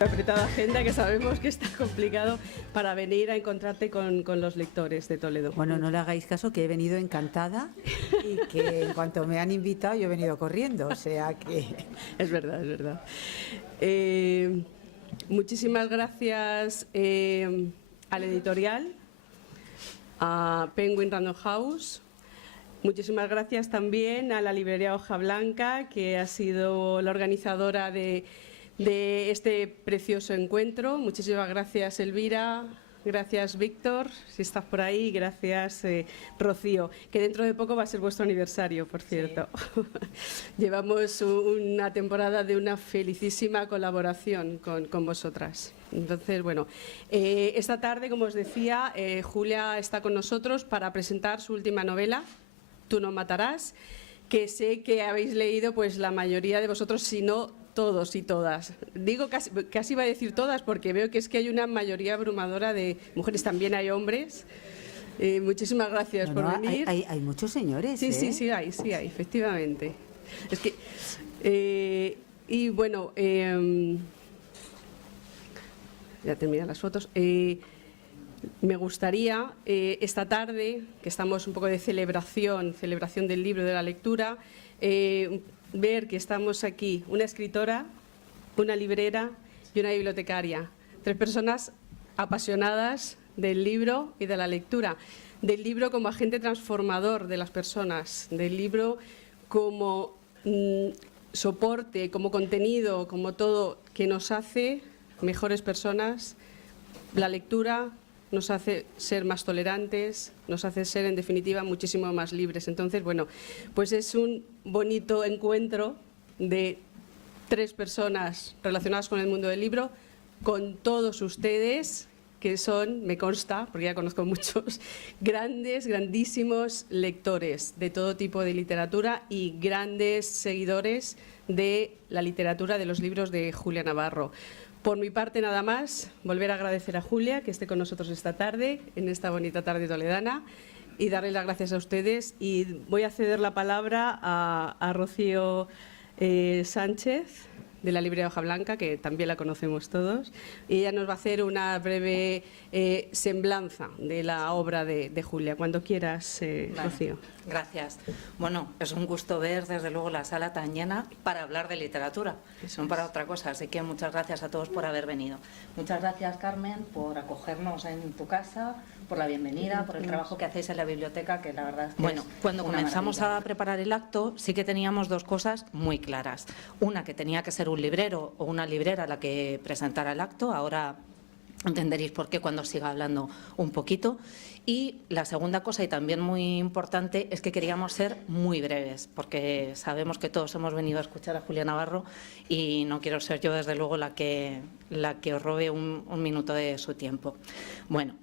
apretada agenda, que sabemos que está complicado para venir a encontrarte con los lectores de Toledo. Bueno, no le hagáis caso, que he venido encantada y que en cuanto me han invitado yo he venido corriendo, o sea que... Es verdad, es verdad. Muchísimas gracias al editorial, a Penguin Random House. Muchísimas gracias también a la librería Hoja Blanca, que ha sido la organizadora de este precioso encuentro. Muchísimas gracias, Elvira. Gracias, Víctor, si estás por ahí. Gracias, Rocío, que dentro de poco va a ser vuestro aniversario, por cierto. Sí. Llevamos una temporada de una felicísima colaboración con vosotras. Entonces, bueno, esta tarde, como os decía, Julia está con nosotros para presentar su última novela, Tú no matarás, que sé que habéis leído pues la mayoría de vosotros, si no todos y todas. Digo casi iba a decir todas, porque veo que es que hay una mayoría abrumadora de mujeres, también hay hombres. Muchísimas gracias por venir. Hay muchos señores. Sí, sí hay, efectivamente. Es que, y bueno, ya terminan las fotos. Me gustaría esta tarde, que estamos un poco de celebración del libro, de la lectura, ver que estamos aquí una escritora, una librera y una bibliotecaria. 3 personas apasionadas del libro y de la lectura. Del libro como agente transformador de las personas, del libro como soporte, como contenido, como todo que nos hace mejores personas. La lectura nos hace ser más tolerantes, nos hace ser, en definitiva, muchísimo más libres. Entonces, bueno, pues es un bonito encuentro de 3 personas relacionadas con el mundo del libro, con todos ustedes, que son, me consta, porque ya conozco muchos, grandísimos lectores de todo tipo de literatura y grandes seguidores de la literatura, de los libros de Julia Navarro. Por mi parte, nada más, volver a agradecer a Julia que esté con nosotros esta tarde, en esta bonita tarde toledana, y darle las gracias a ustedes. Y voy a ceder la palabra a Rocío Sánchez, de la librería Hoja Blanca, que también la conocemos todos, y ella nos va a hacer una breve semblanza de la obra de Julia. Cuando quieras, Rocío. Gracias. Bueno, es un gusto ver desde luego la sala tan llena para hablar de literatura, no para otra cosa, así que muchas gracias a todos por haber venido. Muchas gracias, Carmen, por acogernos en tu casa, por la bienvenida, por el trabajo que hacéis en la biblioteca, que la verdad es que bueno, cuando comenzamos a preparar el acto sí que teníamos 2 cosas muy claras. Una, que tenía que ser un librero o una librera la que presentara el acto, ahora entenderéis por qué cuando siga hablando un poquito. Y la segunda cosa, y también muy importante, es que queríamos ser muy breves, porque sabemos que todos hemos venido a escuchar a Julia Navarro y no quiero ser yo, desde luego, la que os robe un minuto de su tiempo. Bueno,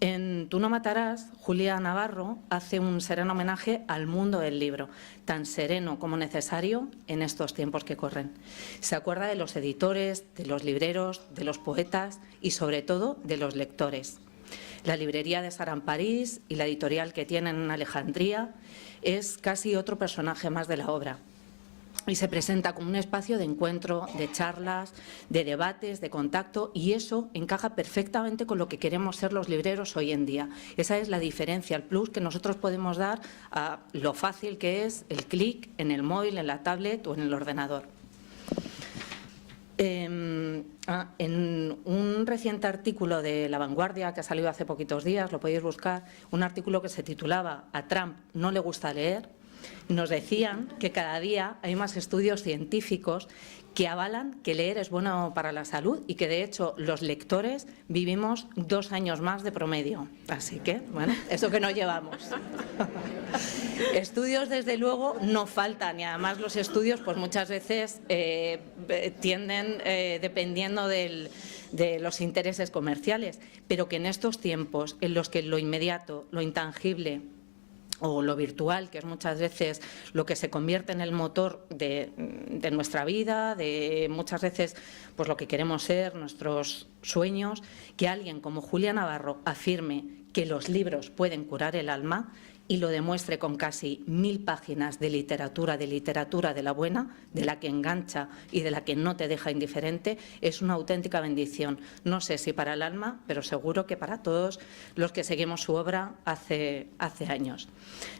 en Tú no matarás, Julia Navarro hace un sereno homenaje al mundo del libro, tan sereno como necesario en estos tiempos que corren. Se acuerda de los editores, de los libreros, de los poetas y, sobre todo, de los lectores. La librería de Sara en París y la editorial que tienen en Alejandría es casi otro personaje más de la obra. Y se presenta como un espacio de encuentro, de charlas, de debates, de contacto, y eso encaja perfectamente con lo que queremos ser los libreros hoy en día. Esa es la diferencia, el plus que nosotros podemos dar a lo fácil que es el clic en el móvil, en la tablet o en el ordenador. En un reciente artículo de La Vanguardia que ha salido hace poquitos días, lo podéis buscar, un artículo que se titulaba "A Trump no le gusta leer", nos decían que cada día hay más estudios científicos que avalan que leer es bueno para la salud y que, de hecho, los lectores vivimos 2 años más de promedio. Así que, bueno, eso que nos llevamos. Estudios, desde luego, no faltan, y además los estudios pues muchas veces tienden, dependiendo de los intereses comerciales, pero que en estos tiempos en los que lo inmediato, lo intangible o lo virtual, que es muchas veces lo que se convierte en el motor de nuestra vida, de muchas veces pues lo que queremos ser, nuestros sueños, que alguien como Julia Navarro afirme que los libros pueden curar el alma, y lo demuestre con casi 1000 páginas de literatura de la buena, de la que engancha y de la que no te deja indiferente, es una auténtica bendición. No sé si para el alma, pero seguro que para todos los que seguimos su obra hace años.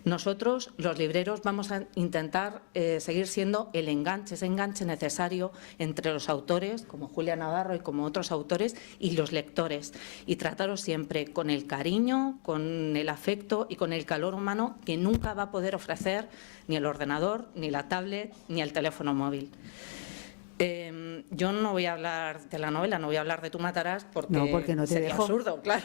Nosotros, los libreros, vamos a intentar seguir siendo el enganche, ese enganche necesario entre los autores, como Julia Navarro y como otros autores, y los lectores, y trataros siempre con el cariño, con el afecto y con el calor humano que nunca va a poder ofrecer ni el ordenador, ni la tablet, ni el teléfono móvil. Yo no voy a hablar de la novela, no voy a hablar de Tú matarás porque no te sería dejo. absurdo, claro.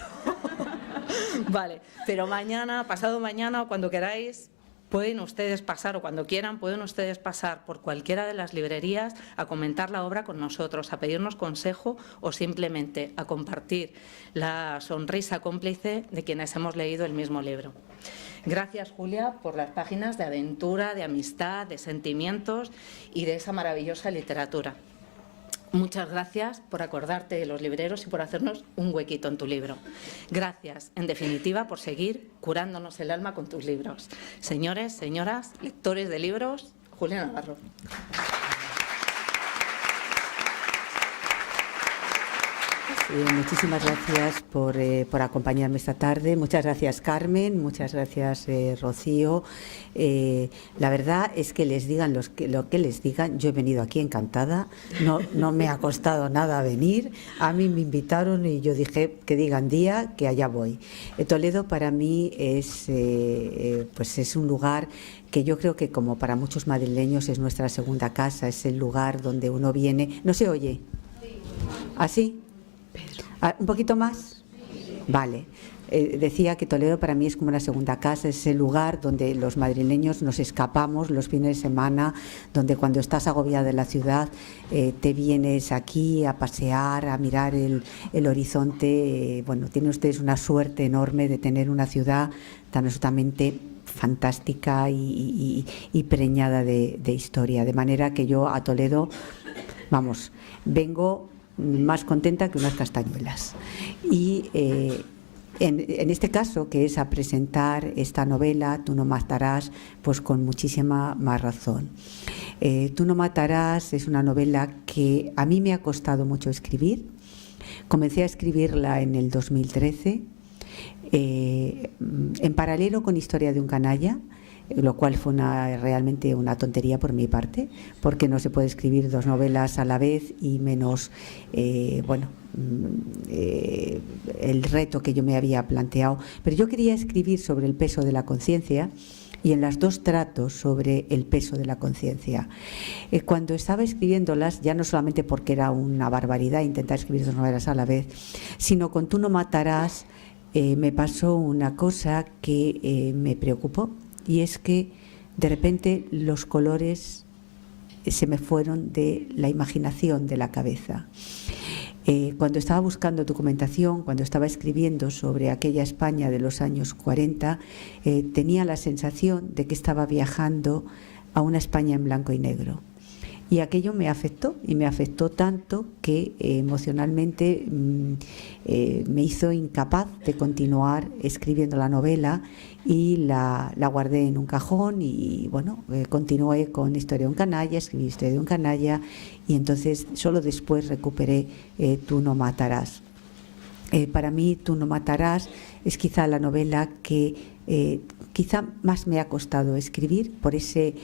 Vale, pero mañana, pasado mañana o cuando queráis, pueden ustedes pasar, o cuando quieran, pueden ustedes pasar por cualquiera de las librerías a comentar la obra con nosotros, a pedirnos consejo o simplemente a compartir la sonrisa cómplice de quienes hemos leído el mismo libro. Gracias, Julia, por las páginas de aventura, de amistad, de sentimientos y de esa maravillosa literatura. Muchas gracias por acordarte de los libreros y por hacernos un huequito en tu libro. Gracias, en definitiva, por seguir curándonos el alma con tus libros. Señores, señoras, lectores de libros, Julia Navarro. Muchísimas gracias por acompañarme esta tarde. Muchas gracias, Carmen. Muchas gracias, Rocío. La verdad es que les digan lo que les digan. Yo he venido aquí encantada. No me ha costado nada venir. A mí me invitaron y yo dije que digan día, que allá voy. Toledo para mí es un lugar que yo creo que, como para muchos madrileños, es nuestra segunda casa. Es el lugar donde uno viene. ¿No se oye? ¿Así? ¿Un poquito más? Vale. Decía que Toledo para mí es como una segunda casa, es el lugar donde los madrileños nos escapamos los fines de semana, donde cuando estás agobiada de la ciudad te vienes aquí a pasear, a mirar el horizonte. Bueno, tienen ustedes una suerte enorme de tener una ciudad tan absolutamente fantástica y preñada de historia. De manera que yo a Toledo, vamos, vengo más contenta que unas castañuelas. Y en este caso, que es a presentar esta novela, Tú no matarás, pues con muchísima más razón. Tú no matarás es una novela que a mí me ha costado mucho escribir. Comencé a escribirla en el 2013, en paralelo con Historia de un canalla, lo cual fue realmente una tontería por mi parte, porque no se puede escribir dos novelas a la vez y menos el reto que yo me había planteado. Pero yo quería escribir sobre el peso de la conciencia y en las dos tratos sobre el peso de la conciencia. Cuando estaba escribiéndolas, ya no solamente porque era una barbaridad intentar escribir dos novelas a la vez, sino con Tú no matarás me pasó una cosa que me preocupó. Y es que de repente los colores se me fueron de la imaginación de la cabeza. Cuando estaba buscando documentación, cuando estaba escribiendo sobre aquella España de los años 40, tenía la sensación de que estaba viajando a una España en blanco y negro. Y aquello me afectó, y me afectó tanto que emocionalmente me hizo incapaz de continuar escribiendo la novela y la guardé en un cajón y bueno, continué con Historia de un canalla, escribí Historia de un canalla y entonces solo después recuperé Tú no matarás. Para mí Tú no matarás es quizá la novela que quizá más me ha costado escribir por ese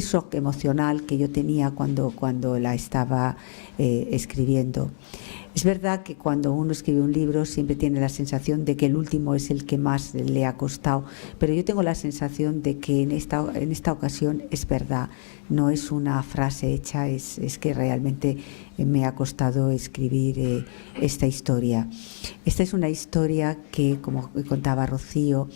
shock emocional que yo tenía cuando la estaba escribiendo. Es verdad que cuando uno escribe un libro siempre tiene la sensación de que el último es el que más le ha costado, pero yo tengo la sensación de que en esta ocasión es verdad, no es una frase hecha, es que realmente me ha costado escribir esta historia. Esta es una historia que, como contaba Rocío,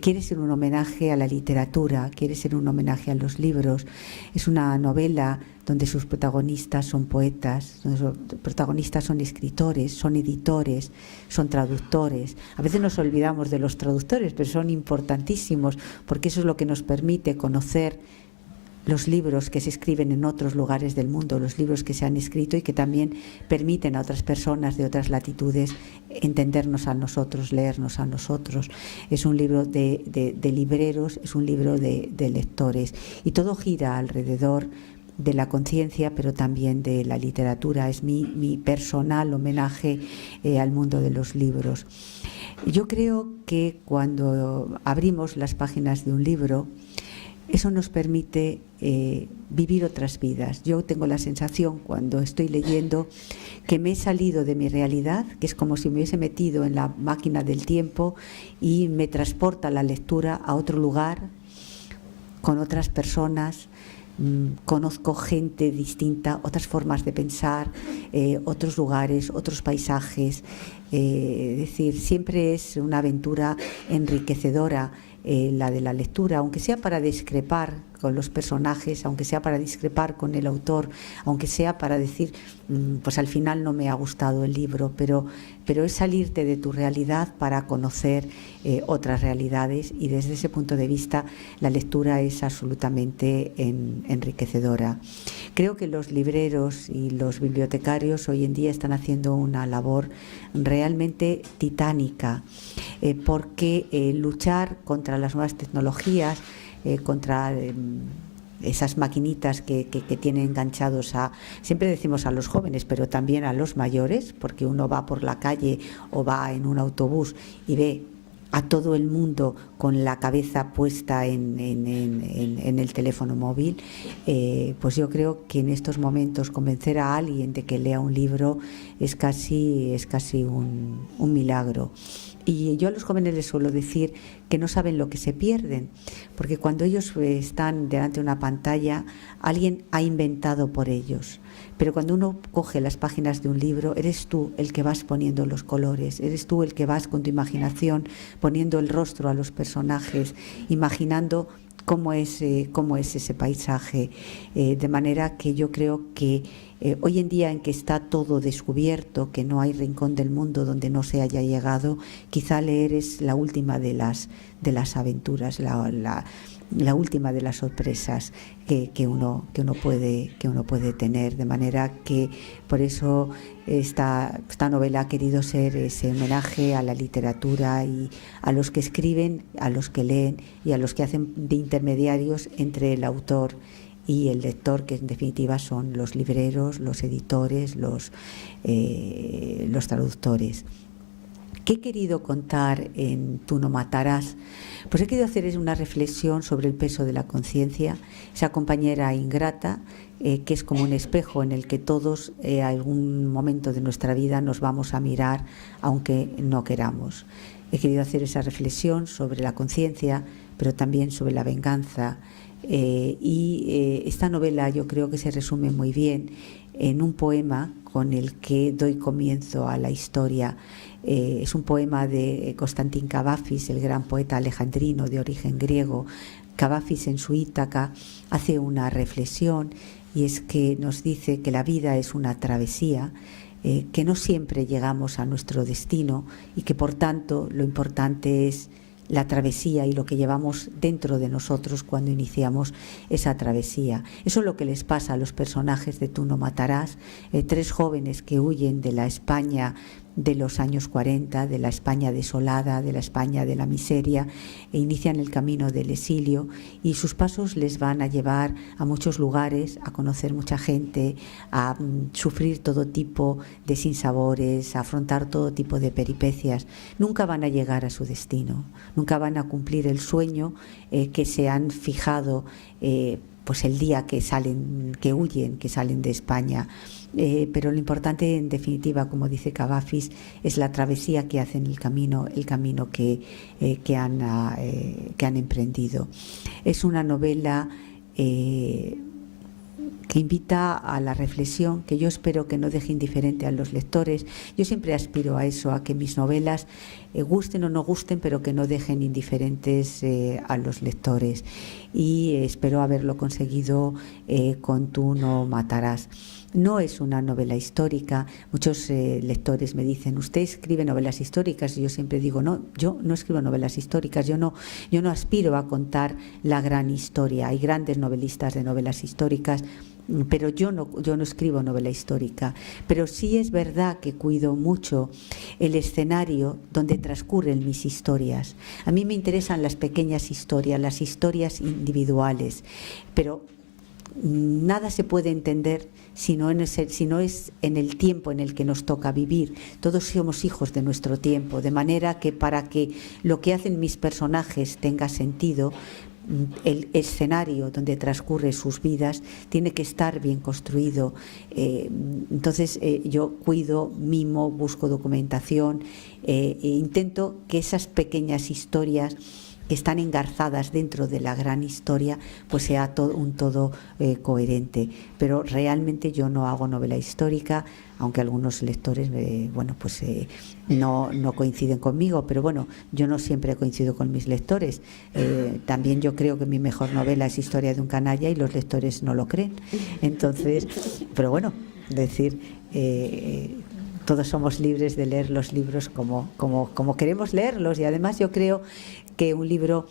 quiere ser un homenaje a la literatura, quiere ser un homenaje a los libros. Es una novela donde sus protagonistas son poetas, donde sus protagonistas son escritores, son editores, son traductores. A veces nos olvidamos de los traductores, pero son importantísimos porque eso es lo que nos permite conocer los libros que se escriben en otros lugares del mundo, los libros que se han escrito y que también permiten a otras personas de otras latitudes entendernos a nosotros, leernos a nosotros. Es un libro de libreros, es un libro de lectores, y todo gira alrededor de la conciencia, pero también de la literatura. Es mi personal homenaje al mundo de los libros. Yo creo que cuando abrimos las páginas de un libro, eso nos permite vivir otras vidas. Yo tengo la sensación, cuando estoy leyendo, que me he salido de mi realidad, que es como si me hubiese metido en la máquina del tiempo y me transporta la lectura a otro lugar, con otras personas. Conozco gente distinta, otras formas de pensar, otros lugares, otros paisajes. Es decir, siempre es una aventura enriquecedora la de la lectura, aunque sea para discrepar con los personajes, aunque sea para discrepar con el autor, aunque sea para decir, pues al final no me ha gustado el libro, pero es salirte de tu realidad para conocer otras realidades, y desde ese punto de vista la lectura es absolutamente enriquecedora. Creo que los libreros y los bibliotecarios hoy en día están haciendo una labor realmente titánica, porque luchar contra las nuevas tecnologías, contra esas maquinitas que tienen enganchados siempre decimos a los jóvenes, pero también a los mayores, porque uno va por la calle o va en un autobús y ve a todo el mundo con la cabeza puesta en el teléfono móvil, pues yo creo que en estos momentos convencer a alguien de que lea un libro es casi un milagro. Y yo a los jóvenes les suelo decir que no saben lo que se pierden, porque cuando ellos están delante de una pantalla, alguien ha inventado por ellos. Pero cuando uno coge las páginas de un libro, eres tú el que vas poniendo los colores, eres tú el que vas con tu imaginación poniendo el rostro a los personajes, imaginando cómo es ese paisaje. De manera que yo creo que hoy en día, en que está todo descubierto, que no hay rincón del mundo donde no se haya llegado, quizá leer es la última de las aventuras, la última de las sorpresas que uno puede tener. De manera que por eso esta novela ha querido ser ese homenaje a la literatura y a los que escriben, a los que leen y a los que hacen de intermediarios entre el autor y el lector, que en definitiva son los libreros, los editores, los traductores. ¿Qué he querido contar en Tú no matarás? Pues he querido hacer una reflexión sobre el peso de la conciencia, esa compañera ingrata, que es como un espejo en el que todos algún momento de nuestra vida nos vamos a mirar, aunque no queramos. He querido hacer esa reflexión sobre la conciencia, pero también sobre la venganza. Esta novela yo creo que se resume muy bien en un poema con el que doy comienzo a la historia. Es un poema de Constantín Cavafis, el gran poeta alejandrino de origen griego. Cavafis, en su Ítaca, hace una reflexión, y es que nos dice que la vida es una travesía, que no siempre llegamos a nuestro destino y que por tanto lo importante es la travesía y lo que llevamos dentro de nosotros cuando iniciamos esa travesía. Eso es lo que les pasa a los personajes de Tú no matarás, tres jóvenes que huyen de la España de los años 40, de la España desolada, de la España de la miseria, e inician el camino del exilio, y sus pasos les van a llevar a muchos lugares, a conocer mucha gente, a sufrir todo tipo de sinsabores, a afrontar todo tipo de peripecias. Nunca van a llegar a su destino, nunca van a cumplir el sueño que se han fijado pues el día que huyen, que salen de España. Pero lo importante, en definitiva, como dice Cavafis, es la travesía que hacen, el camino que han emprendido. Es una novela que invita a la reflexión, que yo espero que no deje indiferente a los lectores. Yo siempre aspiro a eso, a que mis novelas gusten o no gusten, pero que no dejen indiferentes a los lectores. Y espero haberlo conseguido con Tú no matarás. no es una novela histórica. Muchos lectores me dicen, ¿usted escribe novelas históricas? Y yo siempre digo, no, yo no escribo novelas históricas, yo no aspiro a contar la gran historia. Hay grandes novelistas de novelas históricas, pero yo no escribo novela histórica. Pero sí es verdad que cuido mucho el escenario donde transcurren mis historias. A mí me interesan las pequeñas historias, las historias individuales, pero nada se puede entender si no es en el tiempo en el que nos toca vivir. Todos somos hijos de nuestro tiempo, de manera que para que lo que hacen mis personajes tenga sentido, el escenario donde transcurren sus vidas tiene que estar bien construido. Entonces yo cuido, mimo, busco documentación e intento que esas pequeñas historias que están engarzadas dentro de la gran historia, pues sea un todo coherente. Pero realmente yo no hago novela histórica, aunque algunos lectores no coinciden conmigo, pero bueno, yo no siempre coincido con mis lectores. También yo creo que mi mejor novela es Historia de un canalla y los lectores no lo creen. Entonces, pero bueno, decir, todos somos libres de leer los libros como queremos leerlos, y además yo creo que un libro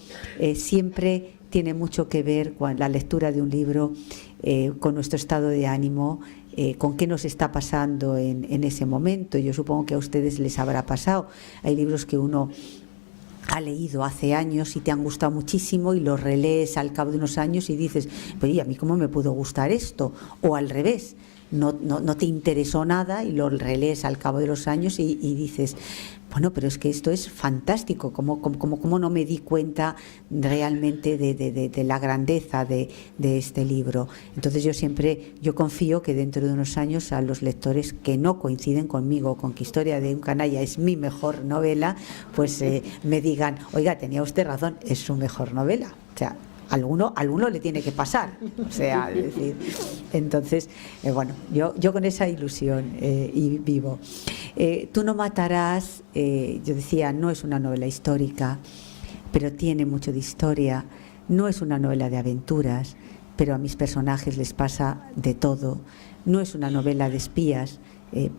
siempre tiene mucho que ver con la lectura de un libro, con nuestro estado de ánimo, con qué nos está pasando en ese momento. Yo supongo que a ustedes les habrá pasado. Hay libros que uno ha leído hace años y te han gustado muchísimo y los relees al cabo de unos años y dices, pero ¿y a mí cómo me pudo gustar esto? O al revés, no te interesó nada y lo relees al cabo de los años y dices, bueno, pero es que esto es fantástico, ¿cómo no me di cuenta realmente de la grandeza de este libro? Entonces yo confío que dentro de unos años a los lectores que no coinciden conmigo con que Historia de un canalla es mi mejor novela, pues me digan, oiga, tenía usted razón, es su mejor novela. O sea, alguno le tiene que pasar, o sea, es decir, entonces, bueno, yo con esa ilusión y vivo. Tú no matarás, yo decía, no es una novela histórica, pero tiene mucho de historia. No es una novela de aventuras, pero a mis personajes les pasa de todo. No es una novela de espías,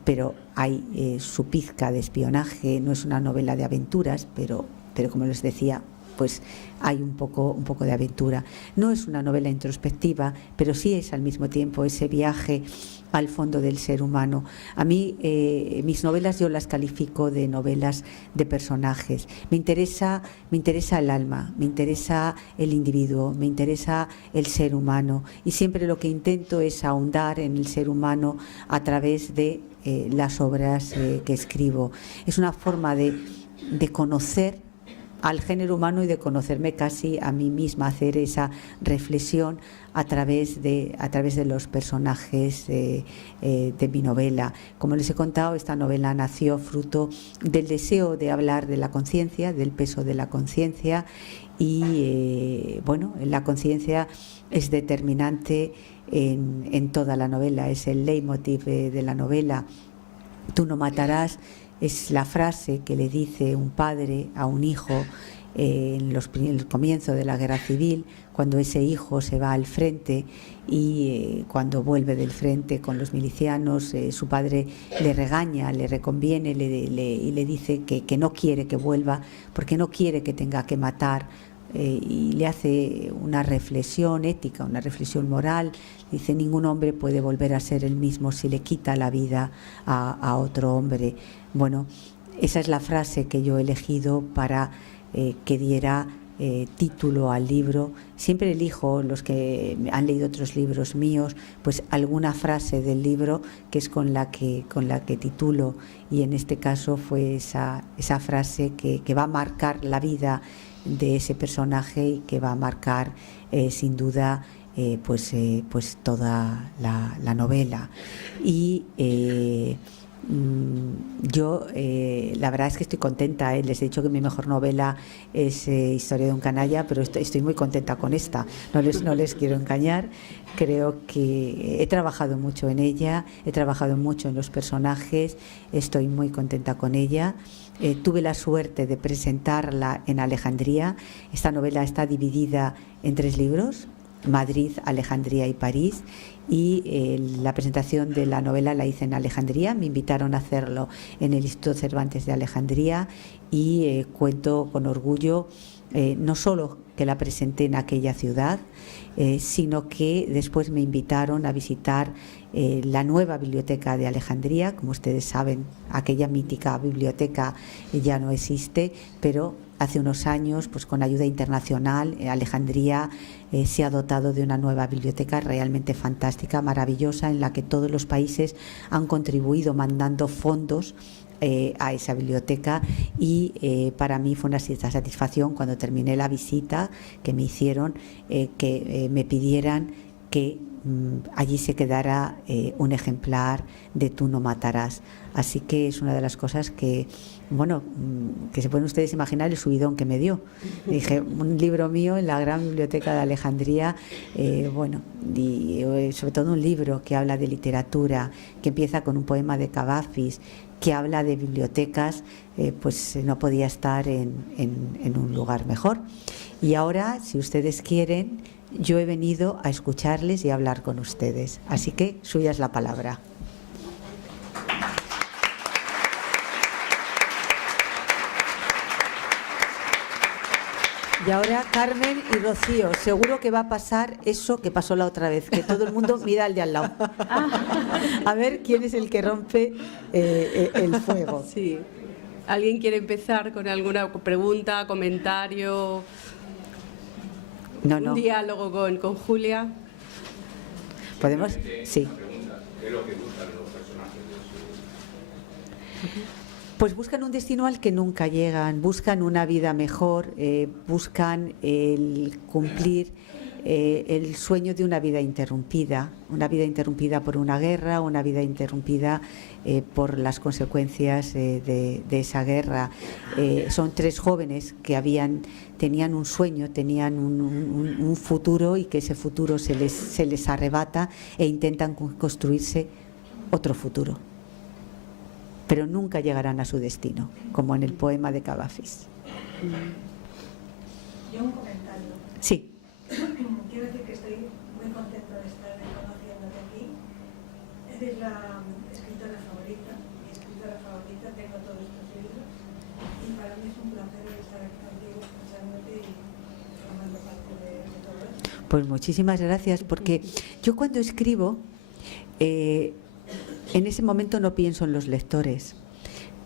pero hay su pizca de espionaje. No es una novela de aventuras, pero como les decía, pues hay un poco de aventura. No es una novela introspectiva, pero sí es al mismo tiempo ese viaje al fondo del ser humano. A mí, mis novelas yo las califico de novelas de personajes. Me interesa el alma, me interesa el individuo, me interesa el ser humano, y siempre lo que intento es ahondar en el ser humano a través de las obras que escribo. Es una forma de conocer al género humano y de conocerme casi a mí misma, hacer esa reflexión a través de los personajes de mi novela. Como les he contado, esta novela nació fruto del deseo de hablar de la conciencia, del peso de la conciencia, y bueno, la conciencia es determinante en toda la novela, es el leitmotiv de la novela. Tú no matarás es la frase que le dice un padre a un hijo en el comienzo de la Guerra Civil, cuando ese hijo se va al frente y cuando vuelve del frente con los milicianos, su padre le regaña, le reconviene y le dice que no quiere que vuelva porque no quiere que tenga que matar, y le hace una reflexión ética, una reflexión moral. Dice, ningún hombre puede volver a ser el mismo si le quita la vida a otro hombre. Bueno, esa es la frase que yo he elegido para que diera título al libro. Siempre elijo, los que han leído otros libros míos, pues alguna frase del libro que es con la que titulo, y en este caso fue esa frase que va a marcar la vida de ese personaje y que va a marcar sin duda pues toda la novela. Y yo la verdad es que estoy contenta, les he dicho que mi mejor novela es Historia de un canalla, pero estoy muy contenta con esta, no les quiero engañar. Creo que he trabajado mucho en ella, he trabajado mucho en los personajes, estoy muy contenta con ella. Tuve la suerte de presentarla en Alejandría. Esta novela está dividida en 3 libros: Madrid, Alejandría y París, y la presentación de la novela la hice en Alejandría. Me invitaron a hacerlo en el Instituto Cervantes de Alejandría y cuento con orgullo no solo que la presenté en aquella ciudad, sino que después me invitaron a visitar la nueva biblioteca de Alejandría. Como ustedes saben, aquella mítica biblioteca ya no existe, pero hace unos años, pues con ayuda internacional, Alejandría se ha dotado de una nueva biblioteca realmente fantástica, maravillosa, en la que todos los países han contribuido mandando fondos a esa biblioteca, y para mí fue una satisfacción cuando terminé la visita que me hicieron, que me pidieran que allí se quedara un ejemplar de Tú no matarás. Así que es una de las cosas que, bueno, que se pueden ustedes imaginar el subidón que me dio. Dije, un libro mío en la gran biblioteca de Alejandría, bueno, y sobre todo un libro que habla de literatura, que empieza con un poema de Cavafis, que habla de bibliotecas, pues no podía estar en un lugar mejor. Y ahora, si ustedes quieren, yo he venido a escucharles y a hablar con ustedes. Así que suya es la palabra. Y ahora Carmen y Rocío, seguro que va a pasar eso que pasó la otra vez, que todo el mundo mira al de al lado. A ver quién es el que rompe el fuego. Sí. ¿Alguien quiere empezar con alguna pregunta, comentario? No. Un diálogo con Julia. ¿Podemos? Sí. ¿Qué es lo que buscan los personajes de su... Pues buscan un destino al que nunca llegan, buscan una vida mejor, buscan el cumplir el sueño de una vida interrumpida por una guerra, una vida interrumpida por las consecuencias de esa guerra. Son tres jóvenes que tenían un sueño, tenían un futuro, y que ese futuro se les arrebata e intentan construirse otro futuro. Pero nunca llegarán a su destino, como en el poema de Cavafis. Yo un comentario. Sí. Quiero decir que estoy muy contenta de estar conociéndote aquí. Eres la escritora favorita, mi escritora favorita, tengo todos estos libros, y para mí es un placer estar aquí contigo, escuchándote y formando parte de todo esto. Pues muchísimas gracias, porque yo cuando escribo, en ese momento no pienso en los lectores,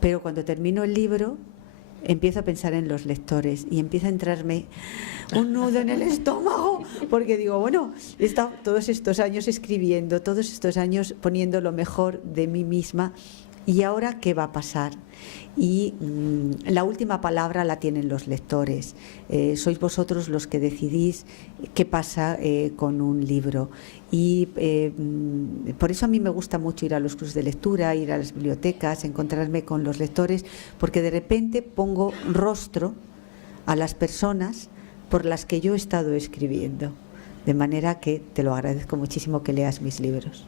pero cuando termino el libro empiezo a pensar en los lectores y empieza a entrarme un nudo en el estómago, porque digo, bueno, he estado todos estos años escribiendo, todos estos años poniendo lo mejor de mí misma, ¿y ahora qué va a pasar? Y la última palabra la tienen los lectores. Sois vosotros los que decidís qué pasa con un libro. Y por eso a mí me gusta mucho ir a los clubes de lectura, ir a las bibliotecas, encontrarme con los lectores, porque de repente pongo rostro a las personas por las que yo he estado escribiendo. De manera que te lo agradezco muchísimo que leas mis libros.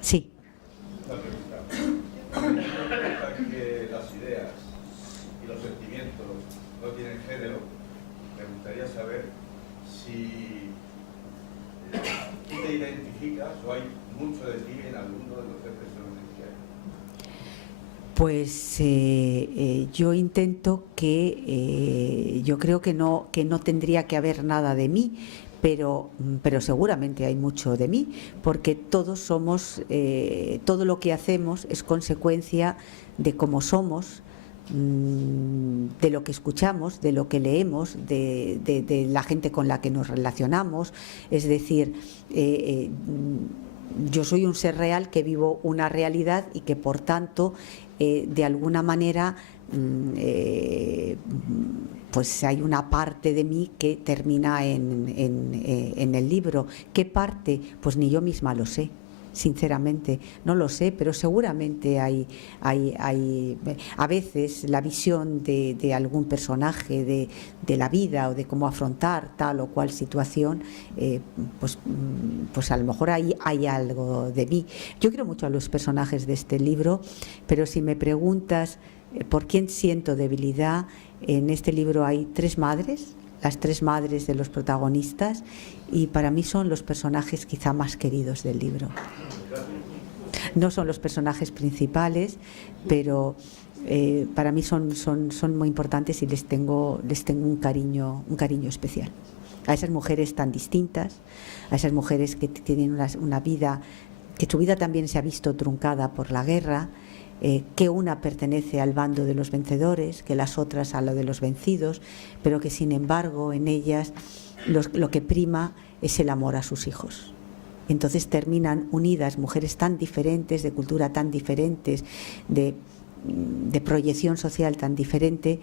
Sí. Que las ideas y los sentimientos no tienen género, me gustaría saber si tú te identificas o hay mucho de ti en alguno de los tres personajes que hay. Pues yo intento que yo creo que no tendría que haber nada de mí, pero seguramente hay mucho de mí, porque todos somos, todo lo que hacemos es consecuencia de cómo somos, de lo que escuchamos, de lo que leemos, de la gente con la que nos relacionamos. Es decir, yo soy un ser real que vivo una realidad y que por tanto de alguna manera pues hay una parte de mí que termina en el libro. ¿Qué parte? Pues ni yo misma lo sé, sinceramente, no lo sé, pero seguramente hay a veces la visión de algún personaje de la vida o de cómo afrontar tal o cual situación, pues a lo mejor hay algo de mí. Yo quiero mucho a los personajes de este libro, pero si me preguntas por quién siento debilidad, en este libro hay tres madres las tres madres de los protagonistas, y para mí son los personajes quizá más queridos del libro. No son los personajes principales, pero para mí son muy importantes y les tengo un cariño especial. A esas mujeres tan distintas, a esas mujeres que tienen una vida, que su vida también se ha visto truncada por la guerra, que una pertenece al bando de los vencedores, que las otras a lo de los vencidos, pero que sin embargo en ellas lo que prima es el amor a sus hijos. Entonces terminan unidas, mujeres tan diferentes, de cultura tan diferentes, de proyección social tan diferente,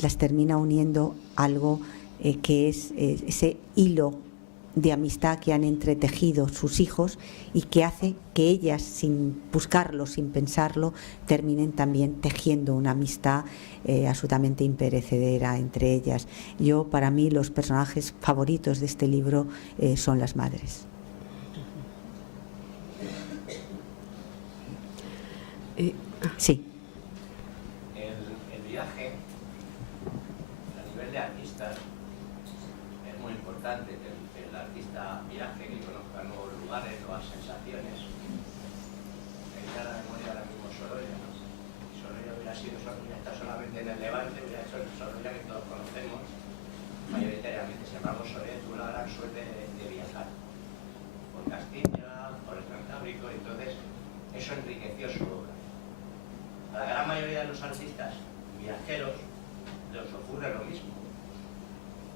las termina uniendo algo que es ese hilo de amistad que han entretejido sus hijos y que hace que ellas, sin buscarlo, sin pensarlo, terminen también tejiendo una amistad absolutamente imperecedera entre ellas. Para mí, los personajes favoritos de este libro son las madres. Sí. El viaje, a nivel de artistas, es muy importante que el artista viaje, que conozca nuevos lugares, nuevas sensaciones. Me viene a la memoria ahora mismo Sorolla, ¿no? Si Sorolla hubiera sido está solamente en el Levante, hubiera hecho el Sorolla que todos conocemos mayoritariamente. Sin embargo, Sorolla tuvo la gran suerte de viajar por Castilla, por el Cantábrico, y entonces eso enriqueció su obra. A la gran mayoría de los artistas viajeros les ocurre lo mismo.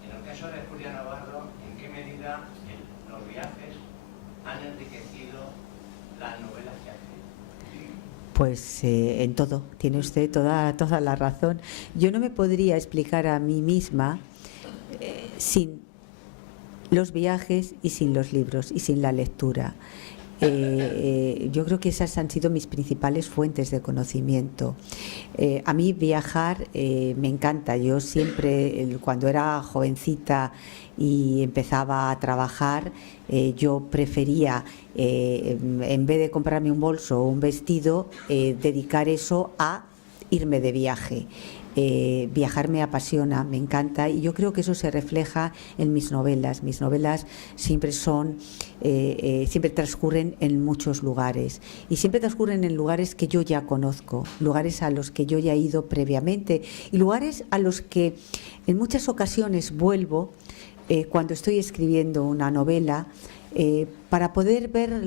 En el caso de Julia Navarro, ¿en qué medida los viajes han enriquecido las novelas que ha escrito? Pues en todo, tiene usted toda la razón. Yo no me podría explicar a mí misma sin los viajes y sin los libros y sin la lectura. Yo creo que esas han sido mis principales fuentes de conocimiento. A mí viajar me encanta. Yo siempre, cuando era jovencita y empezaba a trabajar, yo prefería, en vez de comprarme un bolso o un vestido, dedicar eso a irme de viaje. Viajar me apasiona, me encanta, y yo creo que eso se refleja en mis novelas. Mis novelas siempre siempre transcurren en muchos lugares, y siempre transcurren en lugares que yo ya conozco, lugares a los que yo ya he ido previamente, y lugares a los que en muchas ocasiones vuelvo cuando estoy escribiendo una novela, para poder ver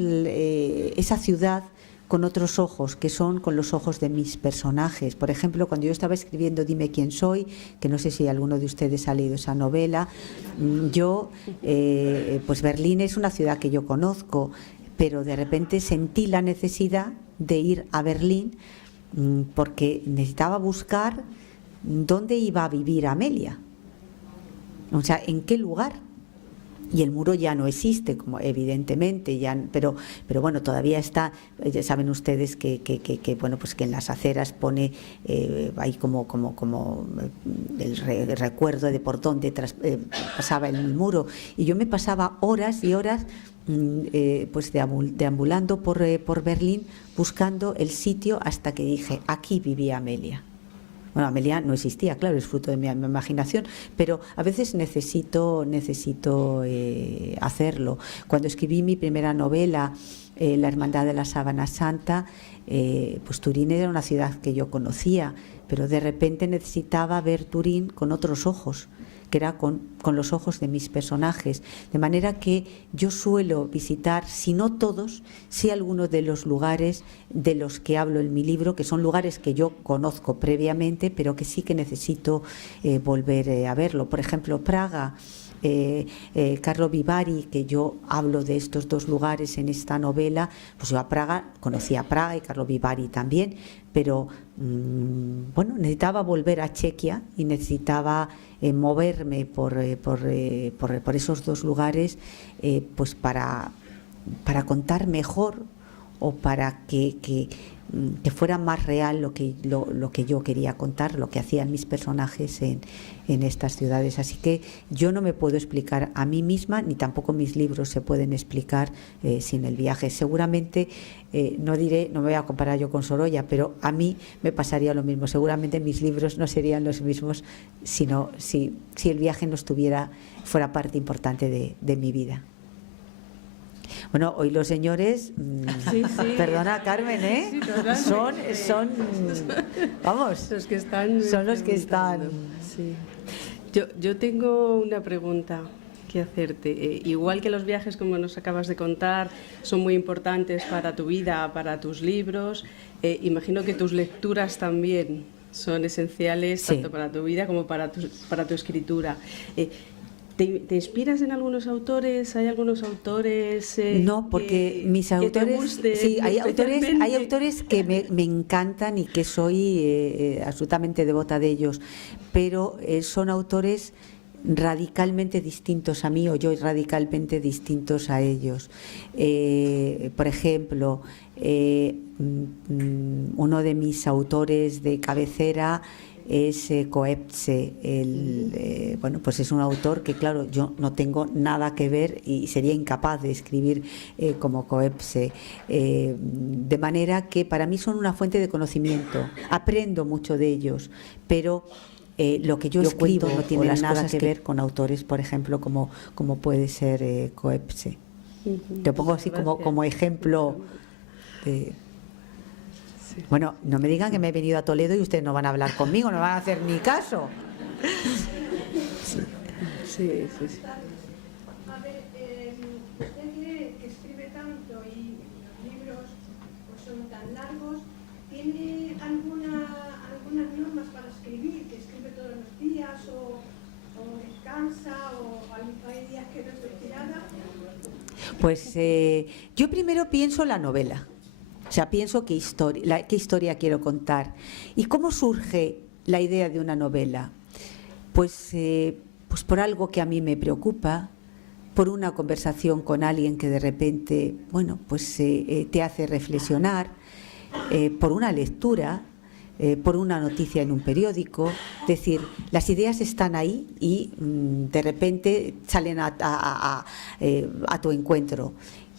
esa ciudad con otros ojos, que son con los ojos de mis personajes. Por ejemplo, cuando yo estaba escribiendo Dime quién soy, que no sé si alguno de ustedes ha leído esa novela, pues Berlín es una ciudad que yo conozco, pero de repente sentí la necesidad de ir a Berlín porque necesitaba buscar dónde iba a vivir Amelia. O sea, en qué lugar. Y el muro ya no existe, como evidentemente, pero bueno, todavía está. Ya saben ustedes que bueno, pues que en las aceras pone ahí como el recuerdo de por dónde pasaba el muro. Y yo me pasaba horas y horas pues deambulando por Berlín, buscando el sitio, hasta que dije: aquí vivía Amelia. Bueno, Amelia no existía, claro, es fruto de mi imaginación, pero a veces necesito hacerlo. Cuando escribí mi primera novela, La Hermandad de la Sábana Santa, pues Turín era una ciudad que yo conocía, pero de repente necesitaba ver Turín con otros ojos, que era con los ojos de mis personajes, de manera que yo suelo visitar, si no todos, sí algunos de los lugares de los que hablo en mi libro, que son lugares que yo conozco previamente, pero que sí que necesito volver a verlo. Por ejemplo, Praga. Carlo Vivari, que yo hablo de estos dos lugares en esta novela, pues yo conocí a Praga y Carlo Vivari también, pero bueno, necesitaba volver a Chequia y necesitaba moverme por esos dos lugares, pues para contar mejor, o para que que fuera más real lo que yo quería contar, lo que hacían mis personajes en estas ciudades. Así que yo no me puedo explicar a mí misma, ni tampoco mis libros se pueden explicar sin el viaje. Seguramente, no me voy a comparar yo con Sorolla, pero a mí me pasaría lo mismo. Seguramente mis libros no serían los mismos si el viaje no fuera parte importante de mi vida. Bueno, hoy los señores, Sí. perdona Carmen, Sí, totalmente. vamos, Los que están son los que están. Sí. Yo tengo una pregunta que hacerte. Igual que los viajes, como nos acabas de contar, son muy importantes para tu vida, para tus libros, imagino que tus lecturas también son esenciales, Sí. tanto para tu vida como para tu escritura. ¿Te inspiras en algunos autores? ¿Hay algunos autores? No, porque mis autores, sí, hay autores que me encantan y que soy absolutamente devota de ellos, pero son autores radicalmente distintos a mí o yo radicalmente distintos a ellos. Por ejemplo, uno de mis autores de cabecera es Coetzee. Bueno, pues es un autor que, claro, yo no tengo nada que ver y sería incapaz de escribir como Coetzee, de manera que para mí son una fuente de conocimiento. Aprendo mucho de ellos, pero lo que yo escribo no tiene nada que ver con autores, por ejemplo, como puede ser Coetzee. Te pongo así como ejemplo de... Bueno, no me digan que me he venido a Toledo y ustedes no van a hablar conmigo, no van a hacer ni caso. Sí. A ver, usted que escribe tanto y los libros pues, son tan largos, ¿tiene algunas normas para escribir? ¿Que escribe todos los días o descansa o hay días que no está inspirada? Pues yo primero pienso la novela. O sea, pienso qué historia quiero contar. ¿Y cómo surge la idea de una novela? Pues por algo que a mí me preocupa, por una conversación con alguien que de repente, bueno, pues te hace reflexionar, por una lectura, por una noticia en un periódico. Es decir, las ideas están ahí y de repente salen a tu encuentro.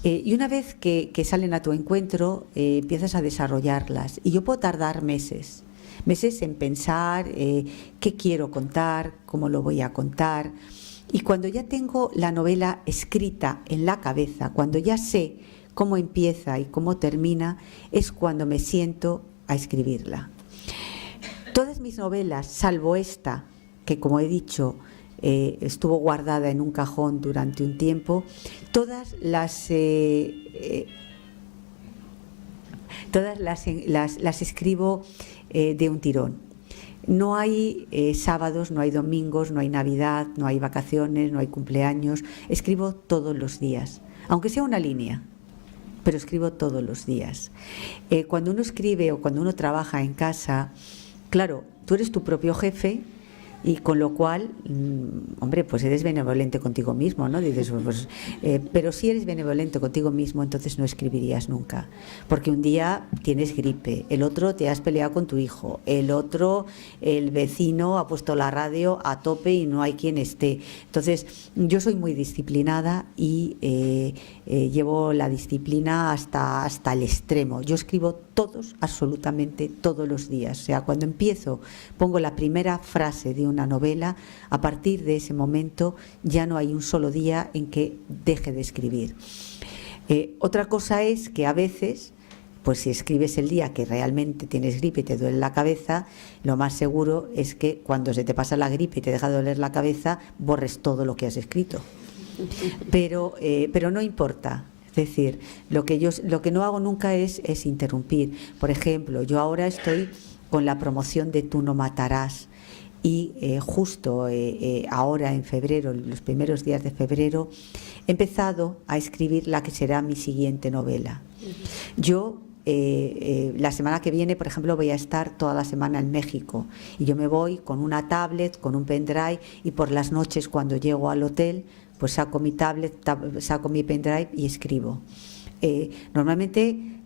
Y una vez que salen a tu encuentro, empiezas a desarrollarlas. Y yo puedo tardar meses en pensar qué quiero contar, cómo lo voy a contar. Y cuando ya tengo la novela escrita en la cabeza, cuando ya sé cómo empieza y cómo termina, es cuando me siento a escribirla. Todas mis novelas, salvo esta, que como he dicho, estuvo guardada en un cajón durante un tiempo, todas las escribo de un tirón. No hay sábados, no hay domingos, no hay Navidad, no hay vacaciones, no hay cumpleaños. Escribo todos los días, aunque sea una línea, pero escribo todos los días. Cuando uno escribe o cuando uno trabaja en casa, claro, tú eres tu propio jefe. Y con lo cual, hombre, pues eres benevolente contigo mismo, ¿no? Dices, pues, pero si eres benevolente contigo mismo, entonces no escribirías nunca. Porque un día tienes gripe, el otro te has peleado con tu hijo, el otro, el vecino ha puesto la radio a tope y no hay quien esté. Entonces, yo soy muy disciplinada y llevo la disciplina hasta el extremo. Yo escribo absolutamente todos los días. O sea, cuando empiezo, pongo la primera frase de una novela, a partir de ese momento ya no hay un solo día en que deje de escribir. Otra cosa es que a veces, pues si escribes el día que realmente tienes gripe y te duele la cabeza, lo más seguro es que cuando se te pasa la gripe y te deja de doler la cabeza, borres todo lo que has escrito. Pero no importa. Es decir, lo que no hago nunca es interrumpir. Por ejemplo, yo ahora estoy con la promoción de Tú no matarás y justo ahora en febrero, los primeros días de febrero, he empezado a escribir la que será mi siguiente novela. Yo la semana que viene, por ejemplo, voy a estar toda la semana en México y yo me voy con una tablet, con un pendrive y por las noches cuando llego al hotel pues saco mi tablet, saco mi pendrive y escribo. Normalmente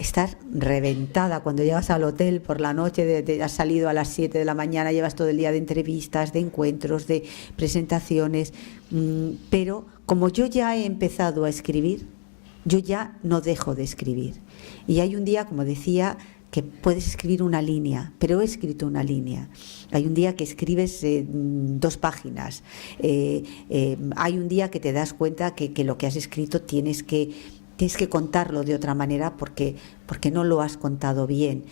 estar reventada cuando llegas al hotel por la noche, has salido a las 7 de la mañana, llevas todo el día de entrevistas, de encuentros, de presentaciones, pero como yo ya he empezado a escribir, yo ya no dejo de escribir. Y hay un día, como decía, que puedes escribir una línea, pero he escrito una línea. Hay un día que escribes 2 páginas. Hay un día que te das cuenta que lo que has escrito tienes que contarlo de otra manera porque no lo has contado bien.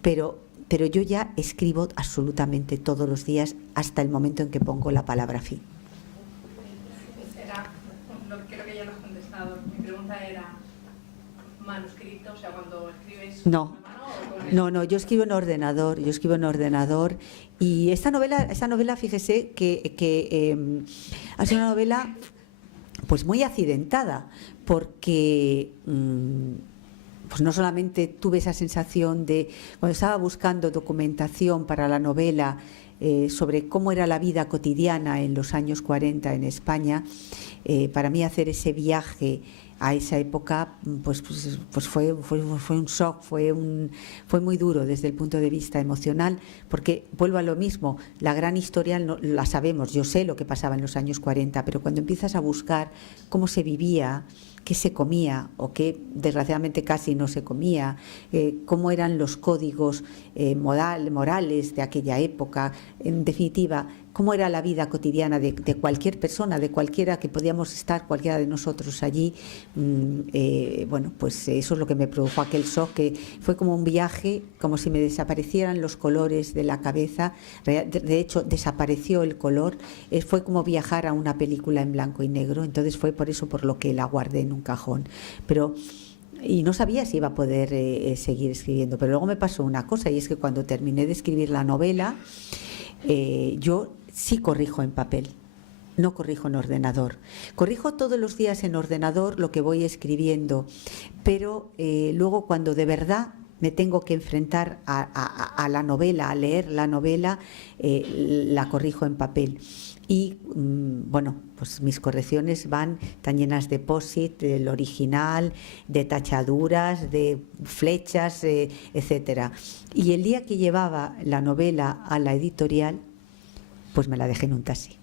Pero yo ya escribo absolutamente todos los días hasta el momento en que pongo la palabra fin. Creo que ya lo has contestado. Mi pregunta era manuscrito, o sea, cuando escribes... No, yo escribo en ordenador, y esta novela, fíjese que ha sido una novela pues muy accidentada, porque pues no solamente tuve esa sensación de, cuando estaba buscando documentación para la novela sobre cómo era la vida cotidiana en los años 40 en España, para mí hacer ese viaje a esa época pues fue un shock, fue muy duro desde el punto de vista emocional, porque vuelvo a lo mismo, la gran historia no, la sabemos, yo sé lo que pasaba en los años 40, pero cuando empiezas a buscar cómo se vivía, qué se comía o qué desgraciadamente casi no se comía, cómo eran los códigos morales de aquella época, en definitiva, cómo era la vida cotidiana de cualquier persona, de cualquiera que podíamos estar, cualquiera de nosotros allí. Bueno, pues eso es lo que me produjo aquel shock, que fue como un viaje, como si me desaparecieran los colores de la cabeza. De hecho, desapareció el color, fue como viajar a una película en blanco y negro, entonces fue por eso por lo que la guardé en un cajón. Y no sabía si iba a poder seguir escribiendo, pero luego me pasó una cosa, y es que cuando terminé de escribir la novela, yo sí corrijo en papel, no corrijo en ordenador. Corrijo todos los días en ordenador lo que voy escribiendo, pero luego cuando de verdad me tengo que enfrentar a la novela, a leer la novela, la corrijo en papel. Y bueno, pues mis correcciones van tan llenas de post-it, del original, de tachaduras, de flechas, etcétera. Y el día que llevaba la novela a la editorial, pues me la dejé en un taxi.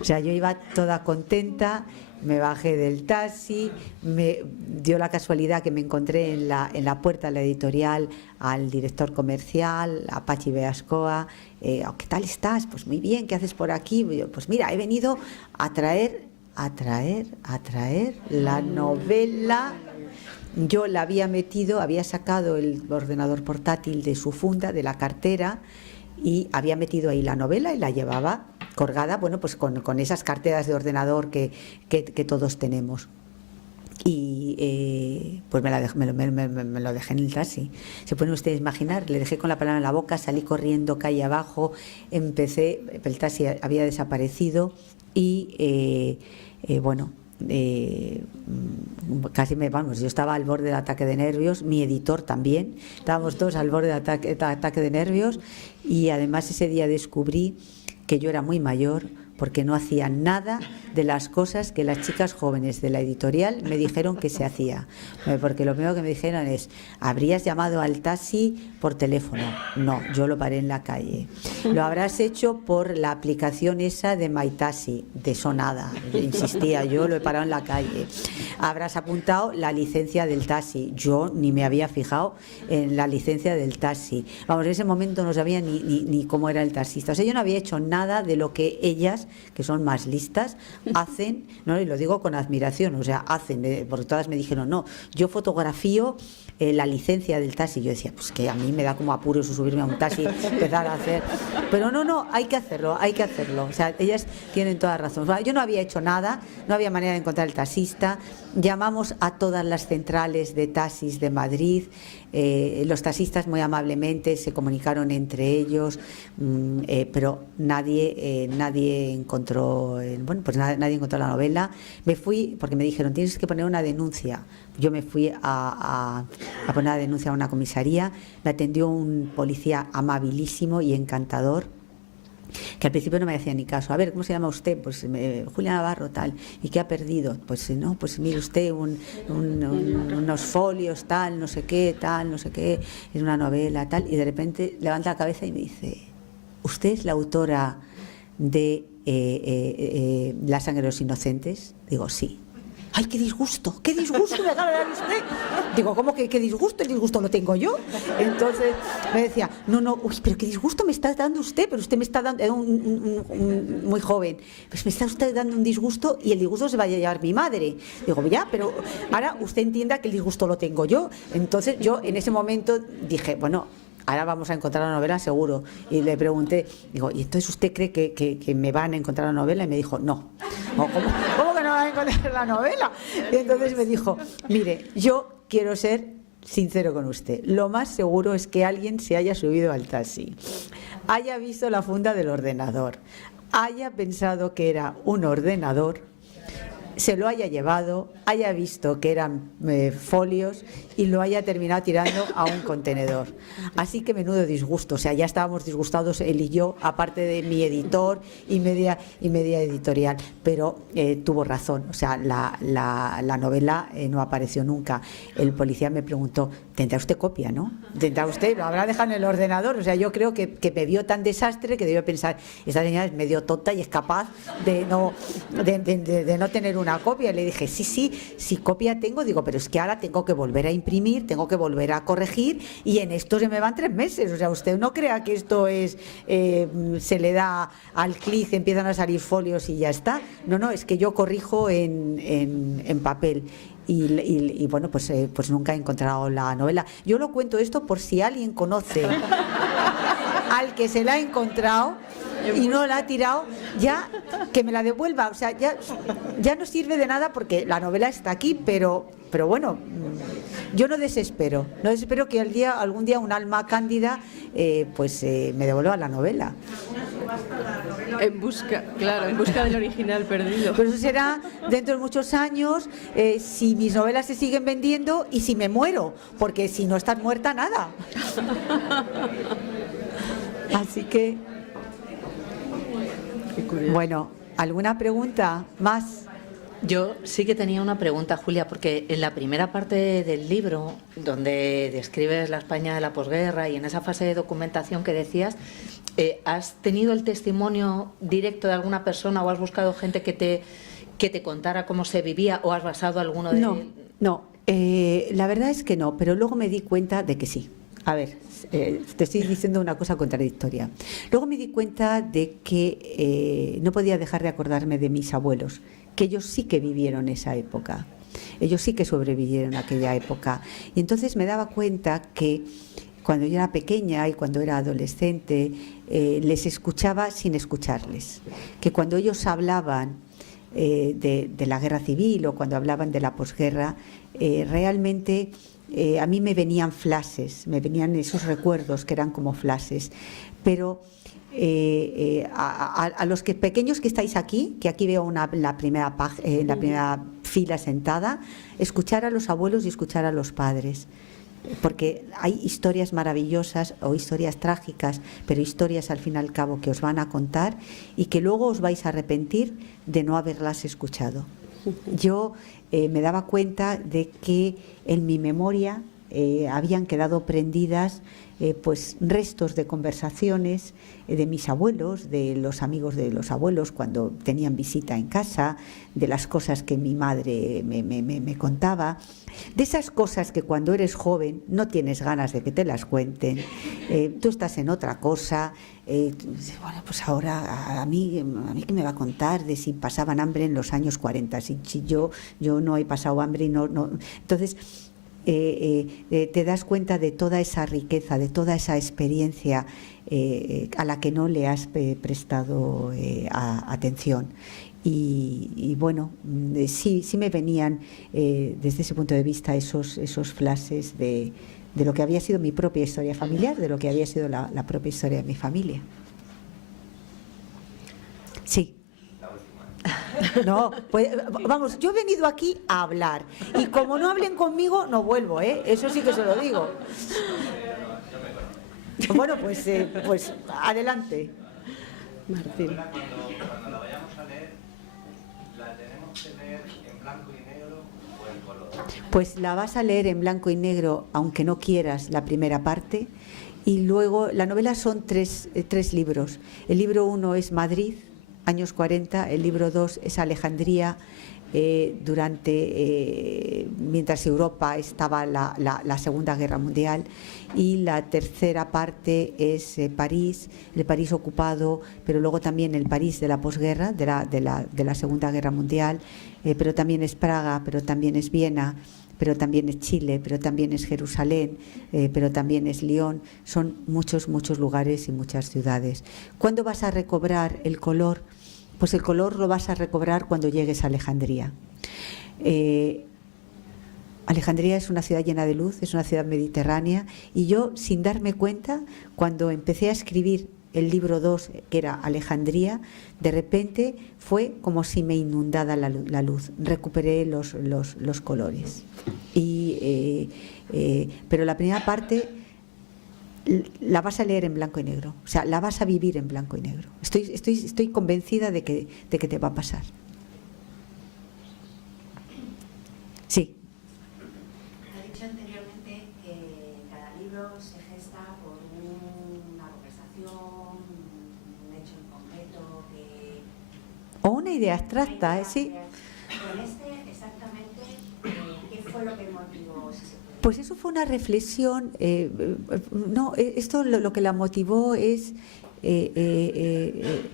O sea, yo iba toda contenta, me bajé del taxi, me dio la casualidad que me encontré en la puerta de la editorial al director comercial, a Pachi Beascoa. ¿Qué tal estás? Pues muy bien, ¿qué haces por aquí? Pues mira, he venido a traer la novela. Yo la había metido, había sacado el ordenador portátil de su funda, de la cartera, y había metido ahí la novela y la llevaba colgada, bueno, pues con esas carteras de ordenador que todos tenemos. Y pues me lo dejé en el taxi. Se pueden ustedes imaginar, le dejé con la palabra en la boca, salí corriendo calle abajo, el taxi había desaparecido y bueno, casi yo estaba al borde del ataque de nervios, mi editor también, estábamos todos al borde del ataque de nervios, y además ese día descubrí que yo era muy mayor, porque no hacía nada de las cosas que las chicas jóvenes de la editorial me dijeron que se hacía. Porque lo primero que me dijeron es: ¿habrías llamado al taxi por teléfono? No, yo lo paré en la calle. ¿Lo habrás hecho por la aplicación esa de MyTaxi? De eso nada, insistía, yo lo he parado en la calle. ¿Habrás apuntado la licencia del taxi? Yo ni me había fijado en la licencia del taxi. Vamos, en ese momento no sabía ni cómo era el taxista. O sea, yo no había hecho nada de lo que ellas, que son más listas, hacen, ¿no? Y lo digo con admiración, o sea, hacen, porque todas me dijeron, no, yo fotografío la licencia del taxi. Yo decía, pues que a mí me da como apuro eso, subirme a un taxi, empezar a hacer, pero no, hay que hacerlo, o sea, ellas tienen toda razón. Yo no había hecho nada, no había manera de encontrar el taxista, llamamos a todas las centrales de taxis de Madrid, los taxistas muy amablemente se comunicaron entre ellos, pero nadie encontró, nadie encontró la novela. Me fui, porque me dijeron, tienes que poner una denuncia. Yo me fui a poner una denuncia a una comisaría, me atendió un policía amabilísimo y encantador, que al principio no me hacía ni caso. A ver, ¿cómo se llama usted? Pues Julia Navarro, tal. ¿Y qué ha perdido? Pues no, pues mire usted, unos folios, tal, no sé qué, es una novela, tal. Y de repente levanta la cabeza y me dice, ¿usted es la autora de La sangre de los inocentes? Digo, sí. ¡Ay, qué disgusto me acaba de dar usted! Digo, ¿cómo que qué disgusto? El disgusto lo tengo yo. Entonces me decía, no, uy, pero qué disgusto me está dando usted, pero usted me está dando, era muy joven, pues me está usted dando un disgusto y el disgusto se va a llevar mi madre. Digo, ya, pero ahora usted entienda que el disgusto lo tengo yo. Entonces yo en que momento dije, bueno, ahora vamos a encontrar la novela seguro. Y le pregunté, digo, ¿y entonces usted cree que me van a encontrar la novela? Y me dijo, no. ¿Cómo que no van a encontrar la novela? Y entonces me dijo, mire, yo quiero ser sincero con usted. Lo más seguro es que alguien se haya subido al taxi, haya visto la funda del ordenador, haya pensado que era un ordenador, se lo haya llevado, haya visto que eran folios y lo haya terminado tirando a un contenedor. Así que menudo disgusto, o sea, ya estábamos disgustados él y yo, aparte de mi editor y media editorial, pero tuvo razón, o sea, la novela no apareció nunca. El policía me preguntó, ¿tendrá usted copia, no? ¿Tendrá usted? ¿Lo habrá dejado en el ordenador? O sea, yo creo que me vio tan desastre que debió pensar, esta señora es medio tonta y es capaz de no tener una copia. Le dije, sí, copia tengo. Digo, pero es que ahora tengo que volver a imprimir, tengo que volver a corregir y en esto se me van 3 meses. O sea, usted no crea que esto es, se le da al clic, empiezan a salir folios y ya está. No, es que yo corrijo en papel. Y bueno, pues nunca he encontrado la novela. Yo lo cuento esto por si alguien conoce al que se la ha encontrado y no la ha tirado, ya que me la devuelva. O sea, ya no sirve de nada porque la novela está aquí, pero bueno, yo no desespero que algún día un alma cándida me devuelva la novela. En busca del original perdido. Pero eso será dentro de muchos años, si mis novelas se siguen vendiendo y si me muero, porque si no estás muerta, nada. Así que, bueno, ¿alguna pregunta más? Yo sí que tenía una pregunta, Julia, porque en la primera parte del libro, donde describes la España de la posguerra y en esa fase de documentación que decías, ¿has tenido el testimonio directo de alguna persona o has buscado gente que te contara cómo se vivía o has basado alguno de...? No, la verdad es que no, pero luego me di cuenta de que sí. A ver, te estoy diciendo una cosa contradictoria. Luego me di cuenta de que no podía dejar de acordarme de mis abuelos, que ellos sí que vivieron esa época, ellos sí que sobrevivieron a aquella época. Y entonces me daba cuenta que cuando yo era pequeña y cuando era adolescente, les escuchaba sin escucharles, que cuando ellos hablaban de la guerra civil o cuando hablaban de la posguerra, realmente a mí me venían flashes, me venían esos recuerdos que eran como flashes, pero a los pequeños que estáis aquí, que aquí veo la primera fila sentada, escuchar a los abuelos y escuchar a los padres, porque hay historias maravillosas o historias trágicas, pero historias al fin y al cabo que os van a contar y que luego os vais a arrepentir de no haberlas escuchado. Yo me daba cuenta de que en mi memoria habían quedado prendidas pues restos de conversaciones de mis abuelos, de los amigos de los abuelos cuando tenían visita en casa, de las cosas que mi madre me contaba, de esas cosas que cuando eres joven no tienes ganas de que te las cuenten, tú estás en otra cosa, bueno, pues ahora a mí ¿qué me va a contar de si pasaban hambre en los años 40? Si yo no he pasado hambre y no. Entonces te das cuenta de toda esa riqueza, de toda esa experiencia a la que no le has prestado atención. Y bueno, sí me venían desde ese punto de vista esos flashes de lo que había sido mi propia historia familiar, de lo que había sido la propia historia de mi familia. Sí. No, pues vamos, yo he venido aquí a hablar y como no hablen conmigo no vuelvo, eso sí que se lo digo. Bueno, pues adelante. Martín. La novela, cuando la vayamos a leer, ¿la tenemos que leer en blanco y negro o en color? Pues la vas a leer en blanco y negro, aunque no quieras, la primera parte. Y luego, la novela son tres libros. El libro 1 es Madrid, años 40. El libro 2 es Alejandría, mientras Europa estaba la Segunda Guerra Mundial, y la tercera parte es París, el París ocupado, pero luego también el París de la posguerra, de la Segunda Guerra Mundial, pero también es Praga, pero también es Viena, pero también es Chile, pero también es Jerusalén, pero también es Lyon. Son muchos lugares y muchas ciudades. ¿Cuándo vas a recobrar el color? Pues el color lo vas a recobrar cuando llegues a Alejandría. Alejandría es una ciudad llena de luz, es una ciudad mediterránea, y yo, sin darme cuenta, cuando empecé a escribir el libro 2, que era Alejandría, de repente fue como si me inundara la luz. Recuperé los colores. Pero la primera parte la vas a leer en blanco y negro, o sea, la vas a vivir en blanco y negro. Estoy convencida de que te va a pasar. Sí. Ha dicho anteriormente que cada libro se gesta por una conversación, un hecho en concreto, O una idea abstracta, sí. Con exactamente, ¿qué fue lo que motivó? Si se puede? Pues eso fue una reflexión. Esto lo que la motivó es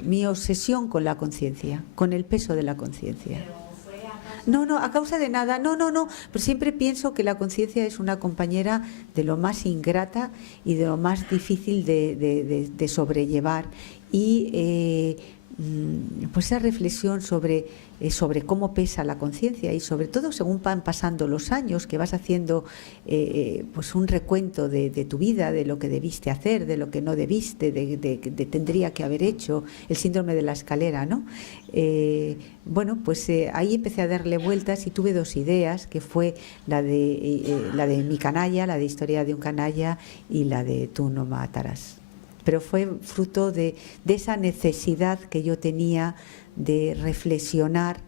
mi obsesión con la conciencia, con el peso de la conciencia. No, a causa de nada, no, pero siempre pienso que la conciencia es una compañera de lo más ingrata y de lo más difícil de sobrellevar, y pues esa reflexión sobre cómo pesa la conciencia, y sobre todo según van pasando los años, que vas haciendo pues un recuento de tu vida, de lo que debiste hacer, de lo que no debiste, de tendría que haber hecho, el síndrome de la escalera, ¿no? Bueno, pues ahí empecé a darle vueltas y tuve dos ideas, que fue la de mi canalla, la de Historia de un canalla, y la de Tú no matarás. Pero fue fruto de esa necesidad que yo tenía de reflexionar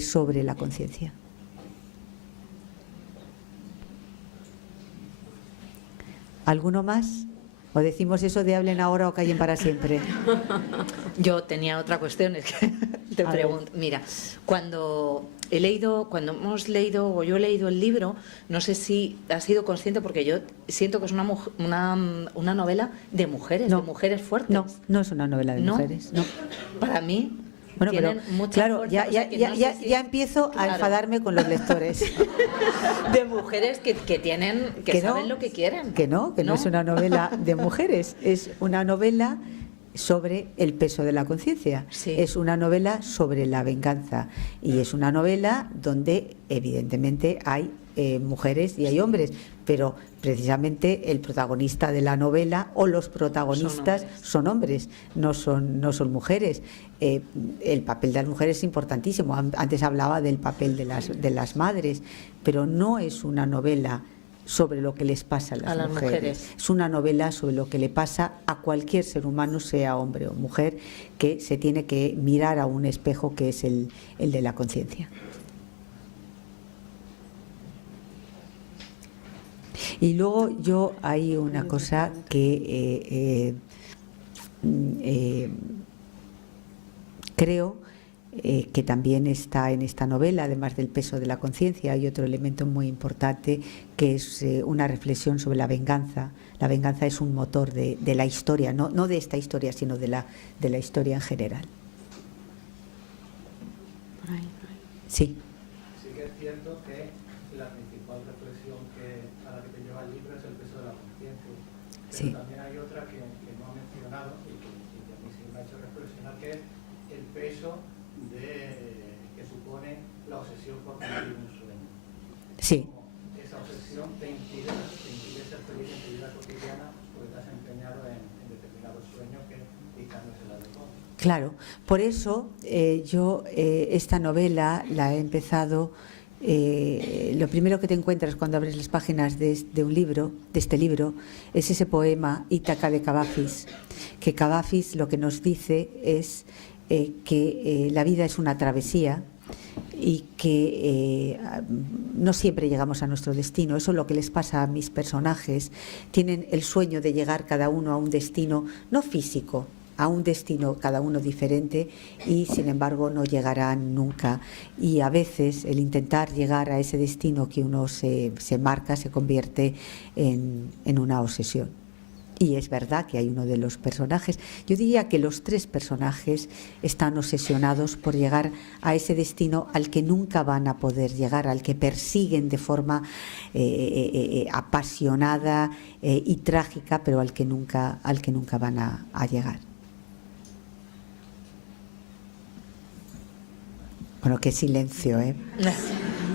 sobre la conciencia. ¿Alguno más? ¿O decimos eso de hablen ahora o callen para siempre? Yo tenía otra cuestión, es que te pregunto. Mira, cuando hemos leído, o yo he leído el libro, no sé si has sido consciente, porque yo siento que es una novela de mujeres, de mujeres fuertes. No es una novela de mujeres. No. Para mí, bueno, tienen mucha claro, fuerza, ya empiezo a enfadarme con los lectores. De mujeres que saben lo que quieren. Que no es una novela de mujeres, es una novela sobre el peso de la conciencia. Sí. Es una novela sobre la venganza, y es una novela donde evidentemente hay mujeres y hay hombres, pero precisamente el protagonista de la novela, o los protagonistas, son hombres, no son mujeres. El papel de las mujeres es importantísimo. Antes hablaba del papel de las madres, pero no es una novela sobre lo que les pasa a las mujeres. Es una novela sobre lo que le pasa a cualquier ser humano, sea hombre o mujer, que se tiene que mirar a un espejo que es el de la conciencia. Y luego hay una cosa que creo que también está en esta novela, además del peso de la conciencia. Hay otro elemento muy importante, que es una reflexión sobre la venganza. La venganza es un motor de la historia, no de esta historia, sino de la historia en general. Sí. Sí que es cierto que la principal reflexión a la que te lleva el libro es el peso de la conciencia. Pero Sí. también hay otra que no ha mencionado y que a mí sí me ha hecho reflexionar, que es el peso que supone la obsesión por cumplir un sueño. Sí. Como esa obsesión te impide ser feliz en tu vida cotidiana, porque te has empeñado en determinados sueños que quizás no es el adecuado. Claro, por eso yo esta novela la he empezado lo primero que te encuentras cuando abres las páginas de un libro, de este libro, es ese poema Ítaca de Cavafis, que Cavafis lo que nos dice es que la vida es una travesía y que no siempre llegamos a nuestro destino. Eso es lo que les pasa a mis personajes. Tienen el sueño de llegar cada uno a un destino, no físico, a un destino cada uno diferente, y sin embargo no llegarán nunca. Y a veces el intentar llegar a ese destino que uno se marca se convierte en una obsesión. Y es verdad que hay uno de los personajes, yo diría que los 3 personajes están obsesionados por llegar a ese destino al que nunca van a poder llegar, al que persiguen de forma apasionada y trágica, pero al que nunca van a llegar. Bueno, qué silencio, ¿eh?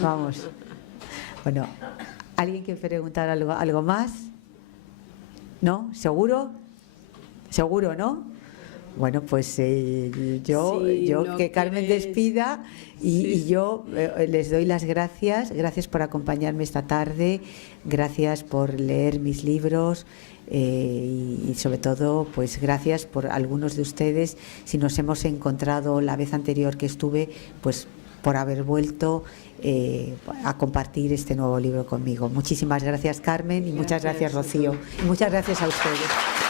Vamos. Bueno, ¿alguien quiere preguntar algo más? ¿No? ¿Seguro? ¿Seguro, no? Bueno, pues yo no que Carmen despida y yo les doy las gracias. Gracias por acompañarme esta tarde, gracias por leer mis libros y sobre todo, pues gracias por algunos de ustedes, si nos hemos encontrado la vez anterior que estuve, pues por haber vuelto a compartir este nuevo libro conmigo. Muchísimas gracias, Carmen, y muchas gracias, Rocío. Y muchas gracias a ustedes.